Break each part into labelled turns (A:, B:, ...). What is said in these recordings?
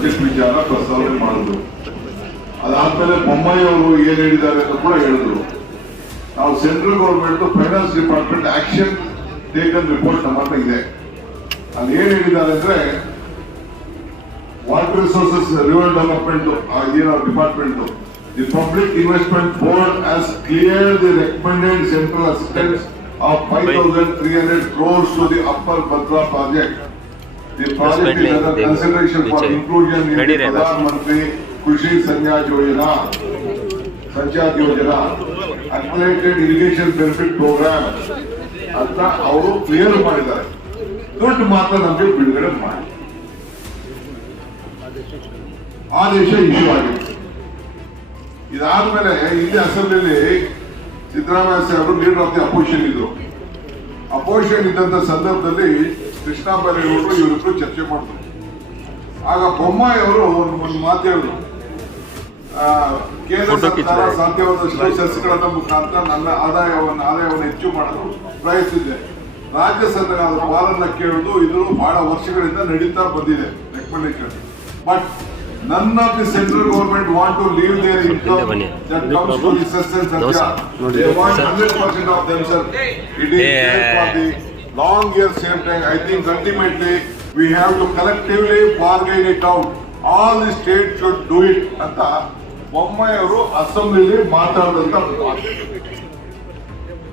A: Budget ವಿಚಾರ ಪ್ರಸ್ತಾವನೆ ಮಾಡಿದ್ರು. ಅದಾದ್ಮೇಲೆ ಬೊಮ್ಮಾಯಿ ಅವರು ಏನ್ ಹೇಳಿದ್ದಾರೆ ಅಂತ ಕೂಡ ಹೇಳಿದ್ರು. ನಾವು central government finance department action taken report ನಮ್ಮ ಹತ್ರ ಇದೆ. ಅಲ್ಲಿ ಏನ್ ಹೇಳಿದ್ದಾರೆ ಅಂದ್ರೆ ವಾಟರ್ ರಿಸೋರ್ಸಸ್ ರಿವರ್ ಡೆವಲಪ್ಮೆಂಟ್ ಏನೋ department the public investment board as clear the recommended central assistance of five thousand three hundred crores to the upper Bhadra project consideration for inclusion in
B: Ready, Reva?
A: Pradhan Mantri ಕೃಷಿ ಸಂಧ್ಯಾ ಯೋಜನಾ ಸಂಜಾ ಯೋಜನಾ ಅಕ್ಯುಲೇಟೆಡ್ irrigation benefit program ಅಂತ ಅವರು clear ಮಾಡಿದ್ದಾರೆ. ದುಡ್ಡು ಮಾತ್ರ ನಮಗೆ ಬಿಡುಗಡೆ ಮಾಡಿ. ಆದೇಶ ಇಶ್ಯೂ ಆಗಿದೆ. ಇದಾದ್ಮೇಲೆ ಇಲ್ಲಿ ಅಸೆಂಬ್ಲಿಲಿ ಸಿದ್ದರಾಮಯ್ಯ ಸಾಹೇಬರು ಲೀಡರ್ ಆಫ್ ದಿ ಅಪೋಸಿಷನ್ ಇದ್ರು. ಅಪೋಸಿಷನ್ ಇದ್ದಂತ ಸಂದರ್ಭದಲ್ಲಿ ಕೃಷ್ಣ ಬೈರೇಗೌಡರು ಇವರಿಬ್ರು ಚರ್ಚೆ ಮಾಡಿದ್ರು ಆಗ ಬೊಮ್ಮಾಯಿಯವರು ಒಂದು ಒಂದು ಮಾತು ಹೇಳಿದ್ರು. ಆ, ಕೇಂದ್ರ ಸರ್ಕಾರ. ಸಾಧ್ಯವಾದಷ್ಟು ಸೆಸ್ಗಳನ್ನ ಮುಖಾಂತರ ನನ್ನ ಆದಾಯವನ್ನು ಆದಾಯವನ್ನು ಹೆಚ್ಚು ಮಾಡಲು ಪ್ರಯತ್ನಿಸಿದೆ. ರಾಜ್ಯ ಸರ್ಕಾರ ಪಾಲನ್ನ ಕೇಳುದು ಇದು ಬಹಳ ವರ್ಷಗಳಿಂದ ನಡೀತಾ ಬಂದಿದೆ. ರೆಕಮೆಂಡೇಶನ್ ಬಟ್ ನನ್ನ of the central government want to leave their income. That comes to the sustenance. They want of it is for the long years same time I think ultimately we have to collectively bargain it out. All the state should do it ಅಂತ ಬೊಮ್ಮಾಯಿ ಅವರು ಅಸೆಂಬ್ಲಿಲಿ ಮಾತಾಡಿದಂತ ಮಾತು.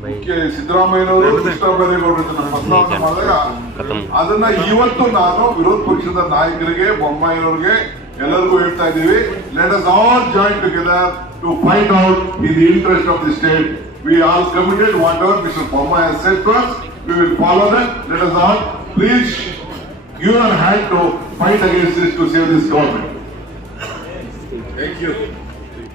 A: ಮುಖ್ಯ ಸಿದ್ದರಾಮಯ್ಯನವರು ಕೃಷ್ಣಬೈರೇಗೌಡರು ಇದನ್ನ ಪ್ರಸ್ತಾವನೆ ಮಾಡಿದಾಗ ಅದನ್ನ ಇವತ್ತು ನಾನು ವಿರೋಧ ಪಕ್ಷದ ನಾಯಕರಿಗೆ ಬೊಮ್ಮಾಯಿನವ್ರಿಗೆ ಎಲ್ಲರಿಗೂ ಹೇಳ್ತಾ ಇದ್ದೀವಿ. Let us all join together to find out in the interest of the state we all committed whatever mister Bommai set said to us we will follow that. Let us all please give your hand to fight against this to save this government